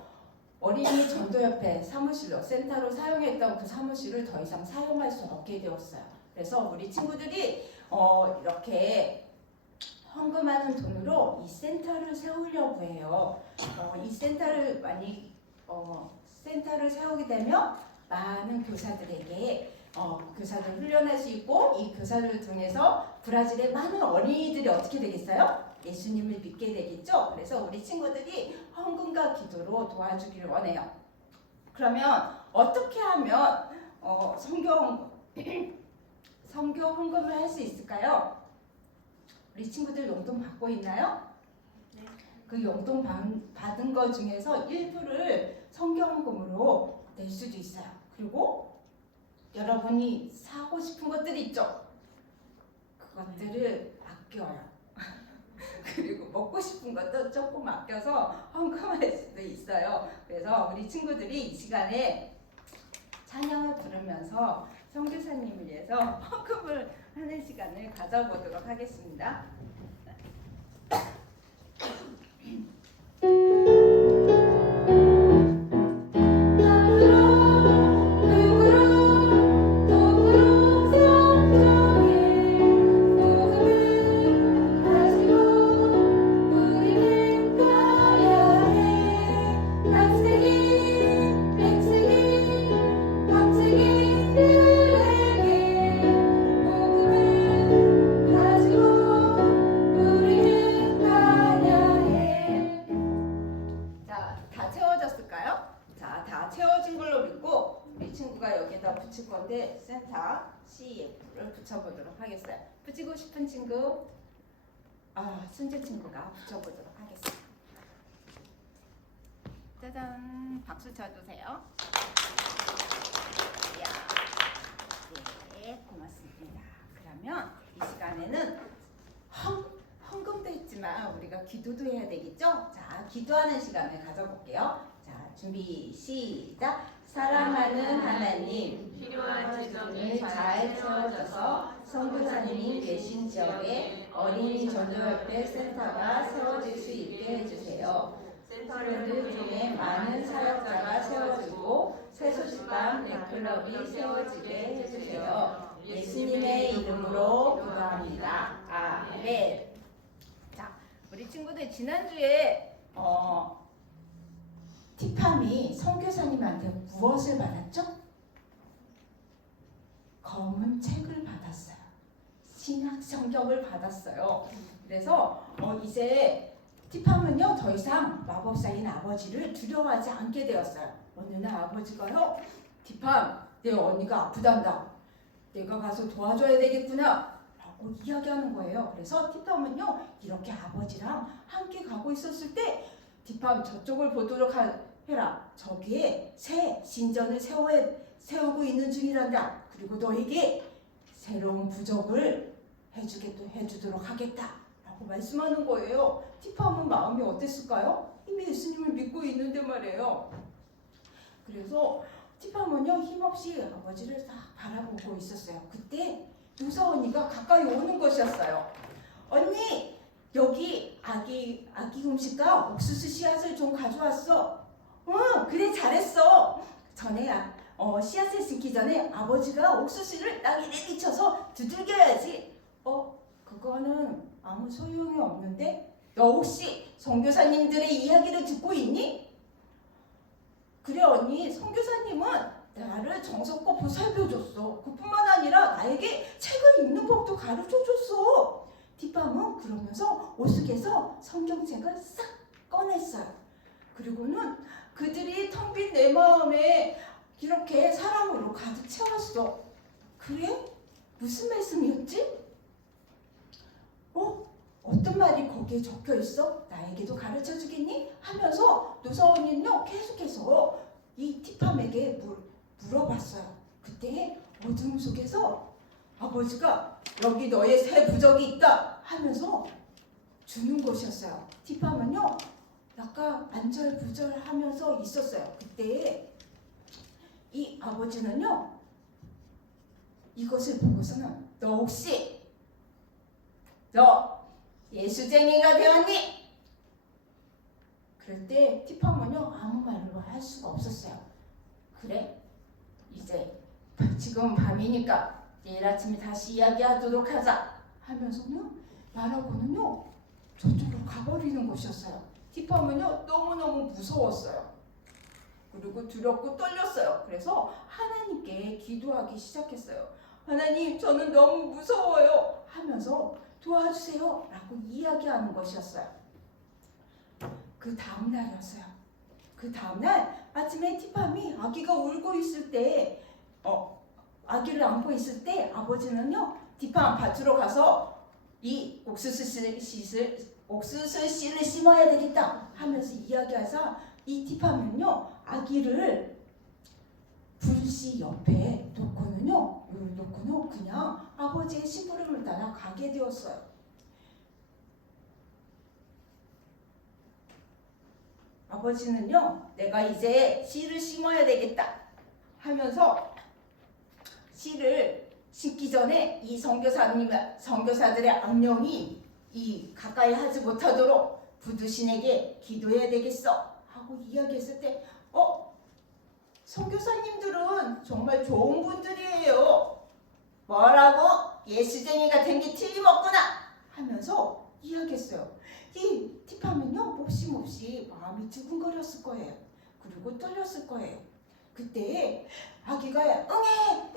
어린이 전도협회 사무실로 센터로 사용했던 그 사무실을 더 이상 사용할 수 없게 되었어요. 그래서 우리 친구들이 이렇게 헌금하는 돈으로 이 센터를 세우려고 해요. 이 센터를 센터를 세우게 되면 많은 교사들에게 교사들 훈련할 수 있고 이 교사들을 통해서 브라질의 많은 어린이들이 어떻게 되겠어요? 예수님을 믿게 되겠죠? 그래서 우리 친구들이 헌금과 기도로 도와주기를 원해요. 그러면 어떻게 하면 성교 헌금을 할 수 있을까요? 우리 친구들 용돈 받고 있나요? 네. 그 용돈 받은 것 중에서 일부를 성교 헌금으로 낼 수도 있어요. 그리고 여러분이 사고 싶은 것들 있죠? 그것들을 아껴요. 그리고 먹고 싶은 것도 조금 아껴서 헌금할 수도 있어요. 그래서 우리 친구들이 이 시간에 찬양을 부르면서 선교사님을 위해서 헌금을 하는 시간을 가져보도록 하겠습니다. 다 채워졌을까요? 자, 다 채워진 걸로 믿고 우리 친구가 여기에다 붙일 건데 센터 CF를 붙여보도록 하겠어요. 붙이고 싶은 친구, 순재 친구가 붙여보도록 하겠습니다. 짜잔, 박수 쳐주세요. 이야, 네, 고맙습니다. 그러면 이 시간에는 헌금도 했지만 우리가 기도도 해야 되겠죠? 자, 기도하는 시간을 가져볼게요. 자, 준비 시작. 사랑하는 하나님, 필요한 지점이 잘 채워져서 선교사님이 계신 지역에 어린이 전도협회 센터가 세워질 수 있게 해주세요. 센터를 통해 많은 사역자가 세워지고 새소식반 넷클럽이 세워지게 해주세요. 예수님의 이름으로 기도합니다. 아멘. 자, 우리 친구들 지난주에 티팜이 선교사님한테 무엇을 받았죠? 검은 책을 받았어요. 신약 성경을 받았어요. 그래서 이제 티팜은요 더 이상 마법사인 아버지를 두려워하지 않게 되었어요. 어느 날 아버지가요, 티팜, 내 언니가 아프단다. 내가 가서 도와줘야 되겠구나 라고 이야기하는 거예요. 그래서 티팜은요 이렇게 아버지랑 함께 가고 있었을 때, 티팜 저쪽을 보도록 해라. 저기에 새 신전을 세우고 있는 중이란다. 그리고 너에게 새로운 부족을 해주도록 하겠다 라고 말씀하는 거예요. 티팜은 마음이 어땠을까요? 이미 예수님을 믿고 있는데 말이에요. 그래서 티팜은요 힘없이 아버지를 딱 바라보고 있었어요. 그때 요사 언니가 가까이 오는 것이었어요. 언니, 여기 아기 음식과 옥수수 씨앗을 좀 가져왔어. 그래, 잘했어. 전에 씨앗을 심기 전에 아버지가 옥수수를 땅에 내리쳐서 두들겨야지. 그거는 아무 소용이 없는데? 너 혹시 선교사님들의 이야기를 듣고 있니? 그래 언니, 선교사님은 나를 정성껏 보살펴줬어. 그뿐만 아니라 나에게 책을 읽는 법도 가르쳐줬어. 티팜은 그러면서 옷 속에서 성경책을 싹 꺼냈어요. 그리고는 그들이 텅 빈 내 마음에 이렇게 사랑으로 가득 채웠어. 그래? 무슨 말씀이었지? 어떤 말이 거기에 적혀 있어? 나에게도 가르쳐 주겠니? 하면서 노사원님요 계속해서 이 티팜에게 물어봤어요. 그때 어둠 속에서 아버지가 여기 너의 새 부적이 있다 하면서 주는 것이었어요. 티팜은요 약간 안절부절하면서 있었어요. 그때 이 아버지는요 이것을 보고서는 너 혹시 너 예수쟁이가 되었니? 그럴 때 티팜은요 아무 말을 할 수가 없었어요. 그래 이제 지금 밤이니까 내일 아침에 다시 이야기하도록 하자 하면서는 말하고는요 저쪽으로 가버리는 것이었어요. 티팜은요 너무너무 무서웠어요. 그리고 두렵고 떨렸어요. 그래서 하나님께 기도하기 시작했어요. 하나님, 저는 너무 무서워요 하면서 도와주세요 라고 이야기하는 것이었어요. 그 다음 날이었어요. 그 다음 날 아침에 티팜이 아기가 울고 있을 때 아기를 안고 있을 때 아버지는요 티팜 밭으로 가서 이 옥수수 씨를 심어야 되겠다 하면서 이야기하자 이 티팜은요 아기를 불씨 옆에 놓고는요 그냥 아버지의 심부름을 따라 가게 되었어요. 아버지는요 내가 이제 씨를 심어야 되겠다 하면서 씨를 심기 전에 이 선교사들의 악령이 가까이 하지 못하도록 부두신에게 기도해야 되겠어 하고 이야기했을 때 선교사님들은 정말 좋은 분들이에요. 뭐라고? 예수쟁이가 된 게 틀림없구나 하면서 이야기했어요. 이 티팜은요 몹시 마음이 두근거렸을 거예요. 그리고 떨렸을 거예요. 그때 아기가 응애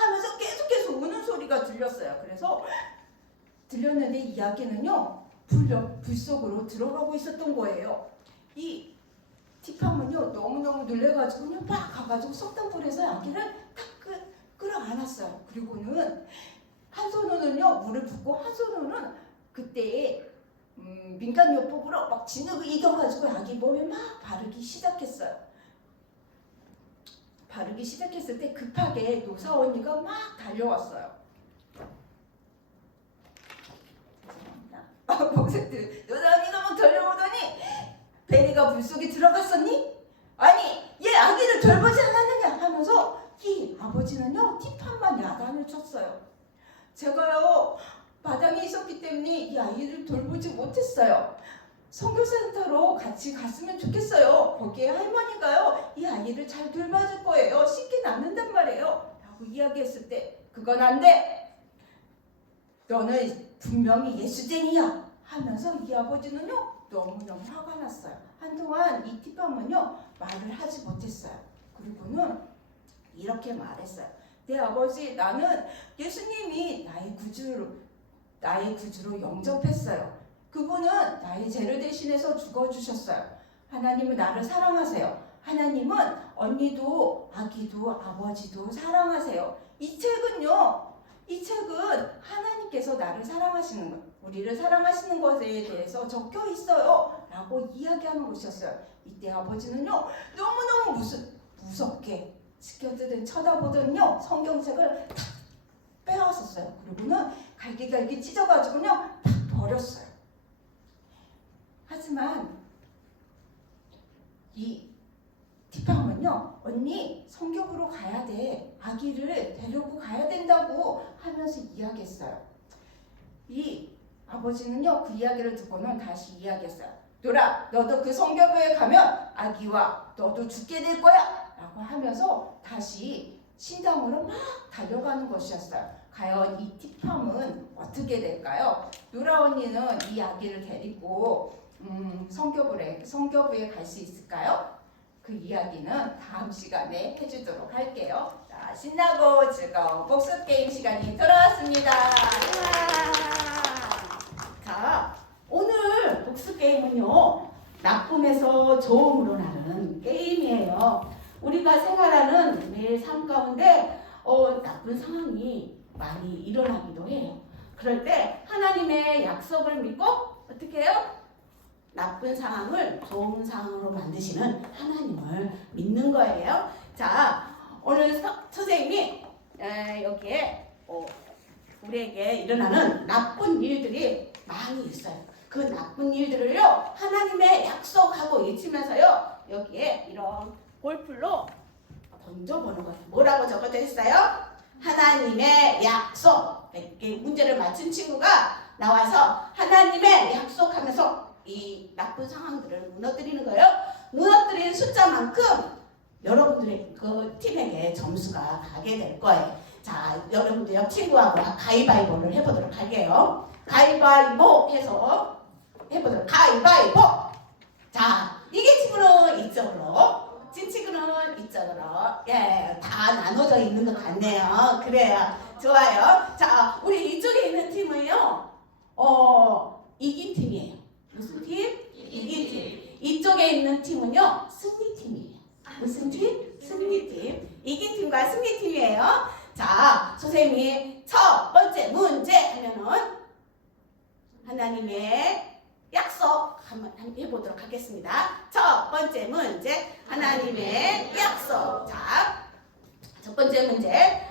하면서 계속해서 우는 소리가 들렸어요. 그래서 들렸는데 이 아기는요 불 속으로 들어가고 있었던 거예요. 이 티팜은요 너무너무 놀래가지고 그냥 막 가가지고 석탄불에서 아기를 탁 끌어안았어요. 그리고는 한 손으로는요 물을 붓고 한 손으로는 그때 민간요법으로 막 진흙을 이겨가지고 아기 몸에 막 바르기 시작했어요. 바르기 시작했을 때 급하게 노사 언니가 막 달려왔어요. 죄송합니다. 목색들 노사 언니가 막 달려오더니 베리가 불 속에 들어갔었니? 아니 얘 아기를 돌보지 않았느냐 하면서 이 아버지는요 티팜만 야단을 쳤어요. 제가요 마당에 있었기 때문에 이 아이를 돌보지 못했어요. 선교센터로 같이 갔으면 좋겠어요. 거기에 할머니가요 이 아이를 잘 돌봐줄 거예요. 쉽게 낳는단 말이에요 라고 이야기했을 때 그건 안 돼. 너는 분명히 예수쟁이야 하면서 이 아버지는요 너무너무 화가 났어요. 한동안 이 티팜은요 말을 하지 못했어요. 그리고는 이렇게 말했어요. 내 아버지, 나는 예수님이 나의 구주로 영접했어요. 그분은 나의 죄를 대신해서 죽어주셨어요. 하나님은 나를 사랑하세요. 하나님은 언니도 아기도 아버지도 사랑하세요. 이 책은 하나님께서 나를 사랑하시는 것, 우리를 사랑하시는 것에 대해서 적혀 있어요 라고 이야기하는 것이었어요. 이때 아버지는요 너무너무 무섭게 지켜보든 쳐다보든요 성경책을 탁 빼앗았어요. 그리고는 갈기갈기 찢어가지고요 탁 버렸어요. 하지만 이 티팜은요 언니 성경으로 가야 돼. 아기를 데리고 가야 된다고 하면서 이야기했어요. 이 아버지는요 그 이야기를 듣고는 다시 이야기했어요. 노라, 너도 그 성교부에 가면 아기와 너도 죽게 될 거야 라고 하면서 다시 신당으로 막 달려가는 것이었어요. 과연 이 티팜은 어떻게 될까요? 노라 언니는 이 아기를 데리고 성교부에 갈 수 있을까요? 그 이야기는 다음 시간에 해주도록 할게요. 자, 신나고 즐거운 복습 게임 시간이 돌아왔습니다. 자, 오늘 복습 게임은요, 나쁨에서 좋음으로 나는 게임이에요. 우리가 생활하는 매일 삶 가운데 나쁜 상황이 많이 일어나기도 해요. 그럴 때 하나님의 약속을 믿고 어떻게 해요? 나쁜 상황을 좋은 상황으로 만드시는 하나님을 믿는 거예요. 자, 오늘 선생님이 여기에 우리에게 일어나는 나쁜 일들이 많이 있어요. 그 나쁜 일들을요, 하나님의 약속하고 외치면서요, 여기에 이런 볼풀로 던져보는 거예요. 뭐라고 적어져 있어요? 하나님의 약속. 이렇게 문제를 맞춘 친구가 나와서 하나님의 약속하면서 이 나쁜 상황들을 무너뜨리는 거예요. 무너뜨린 숫자만큼 여러분들의 그 팀에게 점수가 가게 될 거예요. 자, 여러분들 옆 친구하고 가위바위보를 해보도록 할게요. 가위바위보 해서 해보도록. 가위바위보. 자, 이게 친구는 이쪽으로, 진 친구는 이쪽으로. 예, 다 나눠져 있는 것 같네요. 그래요. 좋아요. 자, 우리 이쪽에 있는 팀은요, 이긴 팀이에요. 무슨 팀? 이긴 팀. 이쪽에 있는 팀은요, 승리팀이에요. 무슨 팀? 승리팀. 이긴 팀과 승리팀이에요. 자, 선생님이 첫 번째 문제 하면은 하나님의 약속 한번 해보도록 하겠습니다. 첫 번째 문제, 하나님의 약속. 자, 첫 번째 문제.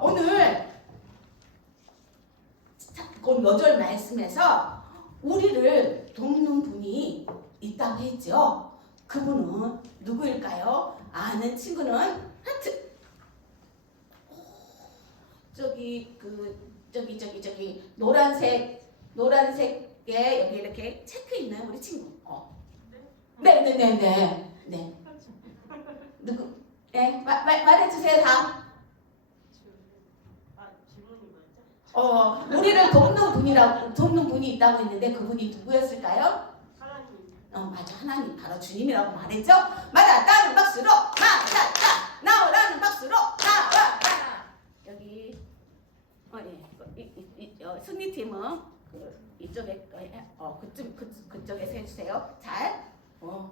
오늘 곧 몇 말씀에서 우리를 돕는 분이 있다고 했죠. 그분은 누구일까요? 아는 친구는 하트. 저기 노란색에 여기 이렇게 체크 있는 우리 친구. 네네네네. 네. 누구? 네, 말해주세요 다. 우리를 돕는 분이 있다고 했는데 그분이 누구였을까요? 하나님. 맞아, 하나님, 바로 주님이라고 말했죠. 맞았다는 박수로 맞았다. 나오라는 박수로 나와라. 여기 승리팀은 이쪽에 그쪽에서 해주세요. 잘. 우와,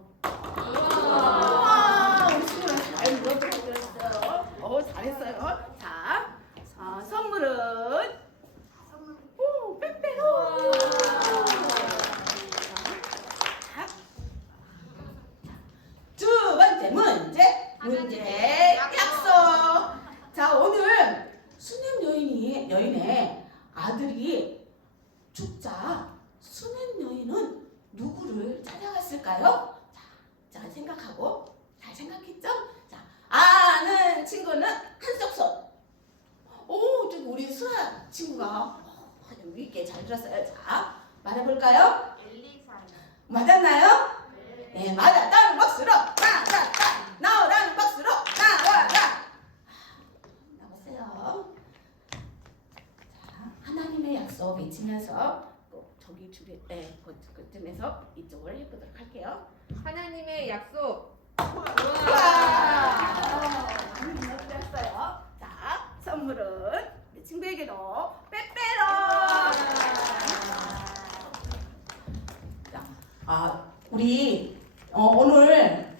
우리 친구는 잘 물어들었어요. 잘했어요. 자, 선물은 빼빼로. 두 번째 문제 약속. 자, 오늘 수냄 여인의 아들이 죽자 수냄 여인은 누구를 찾아갔을까요? 자, 생각하고 잘 생각했죠? 자, 아는 친구는 한쪽 손. 저기 우리 수아 친구가 위있게 잘 들었어요. 자, 말해볼까요? 엘리사. 맞았나요? 네, 맞았다는 박수로 맞았다. 나오라는 박수로 나와라. 나보세요. 자, 하나님의 약속 외치면서 저기 그쯤에서 이쪽을 해보도록 할게요. 하나님의 약속. 잘했어요. 자, 선물은 내 친구에게도 빼빼로. 우리 오늘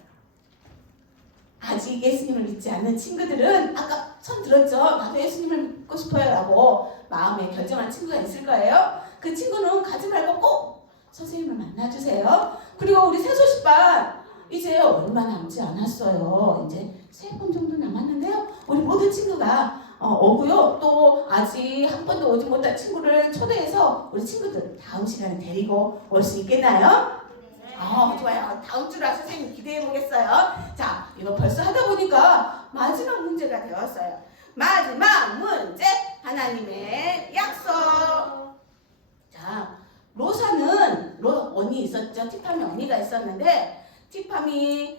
아직 예수님을 믿지 않는 친구들은 아까 손 들었죠? 나도 예수님을 믿고 싶어요 라고 마음에 결정한 친구가 있을 거예요. 그 친구는 가지 말고 꼭 선생님을 만나주세요. 그리고 우리 새소식반 이제 얼마 남지 않았어요. 이제 3번 정도 남았는데요. 우리 모든 친구가 오고요. 또 아직 한 번도 오지 못한 친구를 초대해서 우리 친구들 다음 시간에 데리고 올 수 있겠나요? 좋아요. 다음 주라 선생님 기대해 보겠어요. 자, 이거 벌써 하다 보니까 마지막 문제가 되었어요. 마지막 문제, 하나님의 약속. 자, 로사는 언니 있었죠? 티파미 언니가 있었는데 티파미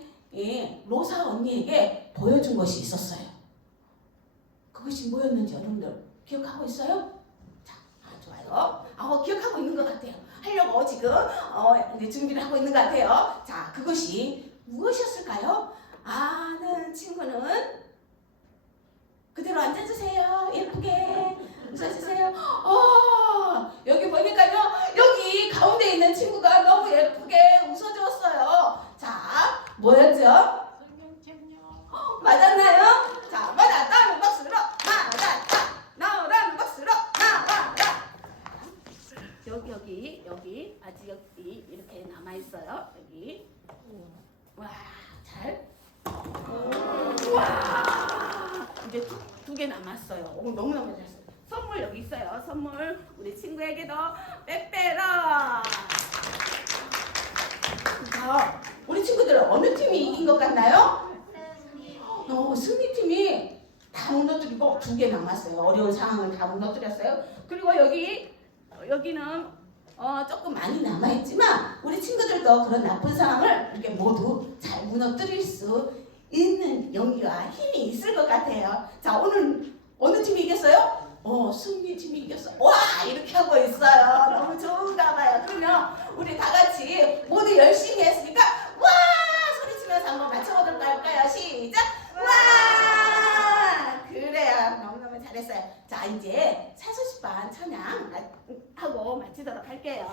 로사 언니에게 보여준 것이 있었어요. 그것이 뭐였는지 여러분들 기억하고 있어요? 자, 좋아요. 기억하고 있는 것 같아요. 하려고 지금 이제 준비를 하고 있는 것 같아요. 자, 그것이 무엇이었을까요? 아는 친구는 그대로 앉아주세요. 예쁘게 웃어주세요. 여기 보니까요. 여기 가운데 있는 친구가 너무 예쁘게 웃어줬어요. 자, 뭐였죠? 맞았나요? 자, 맞았다는 박수로 맞았다. 나오라는 박수로 나와라. 여기 아직 여기 이렇게 남아 있어요. 여기. 와, 잘. 와, 이제 두 개 남았어요. 너무너무 잘했어요. 선물 여기 있어요. 선물 우리 친구에게도 빼빼라. 자, 우리 친구들 어느 팀이 이긴 것 같나요? 승리팀이 다 무너뜨리고 두 개 남았어요. 어려운 상황을 다 무너뜨렸어요. 그리고 여기는 조금 많이 남아있지만 우리 친구들도 그런 나쁜 상황을 이렇게 모두 잘 무너뜨릴 수 있는 용기와 힘이 있을 것 같아요. 자, 오늘 어느 팀이 이겼어요? 승리팀이 이겼어. 와, 이렇게 하고 있어요. 너무 좋은가 봐요. 그러면 우리 다 같이 모두 열심히 했으니까 와! 소리치면서 한번 맞춰보도록 할까요? 시작! 와! 그래요. 너무너무 잘했어요. 자, 이제 사소식반 찬양 하고 마치도록 할게요.